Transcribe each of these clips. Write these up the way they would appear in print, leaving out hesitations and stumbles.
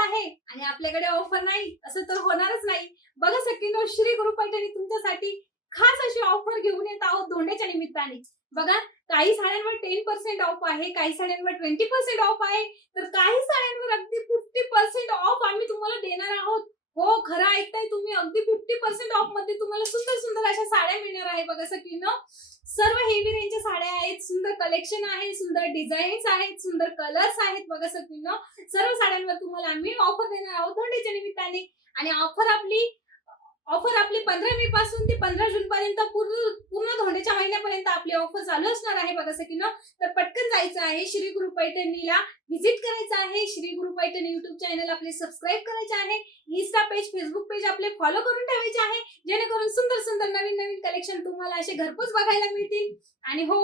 आहे आणि आपल्याकडे ऑफर नाही असं तर होणारच नाही. बघा सखींनो, श्री गुरु पैठणी तुमच्यासाठी खास अशी ऑफर घेऊन येत आहोत धोंड्याच्या निमित्ताने. बघा, काही साड्यांवर 10% ऑफ आहे, काही साड्यांवर 20% ऑफ आहे, तर काही साड्यांवर अगदी 50% ऑफ आम्ही तुम्हाला देणार आहोत. हो, खरं ऐकताय तुम्ही, अगदी 50% ऑफ मध्ये तुम्हाला सुंदर सुंदर अशा साड्या मिळणार आहे. बघा सखींनो, सर्व हेवी रेंजच्या साड्या आहेत, सुंदर कलेक्शन आहे, सुंदर डिझाईन्स आहेत, सुंदर कलर्स आहेत. बघा सखींनो, सर्व साड्यांवर तुम्हाला आम्ही ऑफर देणार आहोत धोंड्याच्या निमित्ताने. आणि ऑफर आपली 15 मे पासून ते 15 जून पर्यंत पूर्ण धोंड्याच्या महिन्यापर्यंत आपली ऑफर चालू असणार आहे. बघा सखींनो, तर पटकन जायचं आहे, श्री गुरु पैठणीला व्हिजिट करायचं आहे. श्री गुरु पैठणी युट्यूब चॅनल आपले सबस्क्राईब करायचे आहे, इंस्टा पेज, फेसबुक पेज आपले फॉलो करून ठेवायचे आहे, जेणेकरून सुंदर सुंदर नवीन नवीन कलेक्शन तुम्हाला असे घरपोच बघायला मिळतील. आणि हो,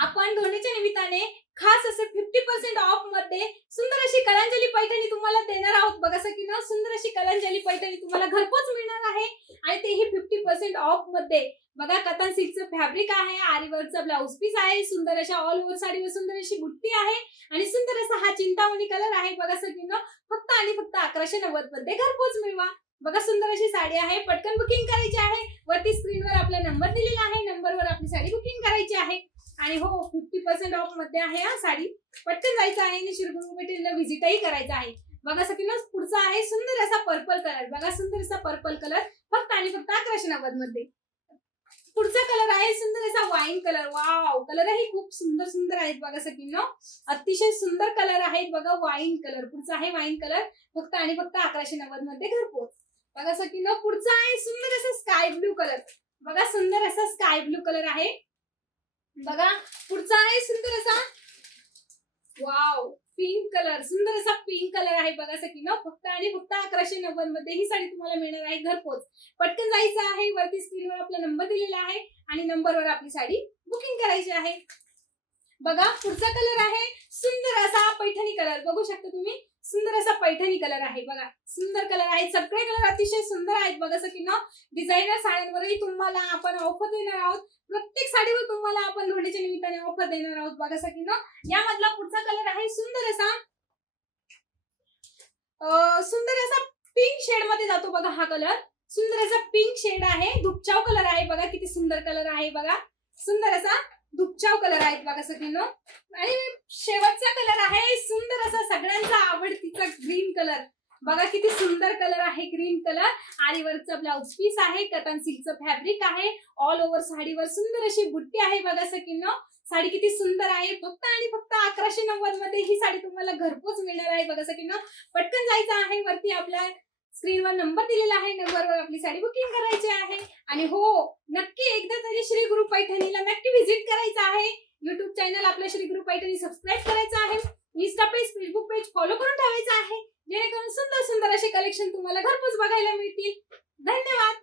आपण धोंड्याच्या निमित्ताने खास असे 50% ऑफ मध्ये सुंदर अशी कलांजली पैठणी तुम्हाला देणार आहोत. बघा सखींनो, सुंदर अशी कलांजली पैठणी तुम्हाला घरपोच मिळणार आहे आणि तेही 50% ऑफ मध्ये. बघा, कतान सिल्कचं फॅब्रिक आहे, आरीवर्कचा ब्लाउज पीस आहे, सुंदर अशा ऑल ओव्हर साडीवर सुंदर अशी बुट्टी आहे आणि सुंदर असा हा चिंतामणी कलर आहे. बघा सखींनो, फक्त आणि फक्त 1190 मध्ये घरपोच मिळवा. बघा, सुंदर अशी साडी आहे, पटकन बुकिंग करायची आहे. वरती स्क्रीनवर आपला नंबर दिलेला आहे, नंबरवर आपली साडी बुकिंग करायची आहे. आणि हो, 50% ऑफ मध्ये आहे हा साडी. पटकन जायचं आहे आणि श्री गुरु पैठणीला व्हिजिटही करायचं आहे. बघा सखींनो, पुढचा आहे सुंदर असा पर्पल कलर. बघा, सुंदर असा पर्पल कलर फक्त आणि फक्त 1190 मध्ये. पुढचा कलर आहे सुंदर असा वाईन कलर. वाव, कलरही खूप सुंदर सुंदर आहेत. बघा सखींनो, अतिशय सुंदर कलर आहेत. बघा, वाईन कलर. पुढचा आहे वाईन कलर, फक्त आणि फक्त 1190 मध्ये घरपोच. बघा सखींनो, पुढचा आहे सुंदर असा स्काय ब्लू कलर. बघा, सुंदर असा स्काय ब्लू कलर आहे. बघा, पुढचा आहे सुंदर असा वाव पिंक कलर. सुंदर असा पिंक कलर आहे. बघा सखींनो, फक्त आणि फक्त 1190 मध्ये ही साडी तुम्हाला मिळणार आहे घरपोच. पटकन जायचं आहे, वरती स्क्रीनवर आपला नंबर दिलेला आहे आणि नंबरवर आपली साडी बुकिंग करायची आहे. बघा, पुढचा कलर आहे सुंदर असा पैठणी कलर. बघू शकता तुम्ही, सुंदर असा पैठणी कलर आहे. बघा, सुंदर कलर आहे, सगळे कलर अतिशय सुंदर आहेत. बघा सखींनो, डिझायनर साड्यांवरही तुम्हाला आपण ऑफर देणार आहोत. प्रत्येक साडीवर तुम्हाला आपण धोंड्याच्या निमित्ताने ऑफर देणार आहोत. बघा सखींनो, यामधला पुढचा कलर आहे सुंदर असा पिंक शेड मध्ये जातो. बघा, हा कलर सुंदर असा पिंक शेड आहे, धुपचाव कलर आहे. बघा, किती सुंदर कलर आहे. बघा, सुंदर असा धुपचाव कलर आहेत. बघा सखींनो, आणि शेवटचा कलर आहे सुंदर असा सगळ्यांचा आवडतीचा ग्रीन कलर. बघा, किती सुंदर कलर आहे, ग्रीन कलर. आरीवर्कचा ब्लाउज पीस आहे, कतान सिल्कचं फॅब्रिक आहे, ऑल ओव्हर साडीवर सुंदर अशी बुट्टी आहे. बघा सखींनो, साडी किती सुंदर आहे. फक्त आणि फक्त 1190 मध्ये ही साडी तुम्हाला घरपोच मिळणार आहे. बघा सखींनो, पटकन जायचं आहे, वरती आपल्या स्क्रीनवर नंबर दिलेला आहे, नंबरवर आपली साडी बुकिंग करायची आहे. आणि हो, नक्की एकदा तरी श्री गुरु पैठणीला नक्की व्हिजिट करायचं आहे. युट्यूब चॅनल आपल्या श्री गुरु पैठणी सबस्क्राईब करायचं आहे, Insta page, Facebook page follow करून ठेवायचं आहे, जेणेकरून सुंदर सुंदर असे कलेक्शन तुम्हाला घरपोच बघायला मिळतील. धन्यवाद.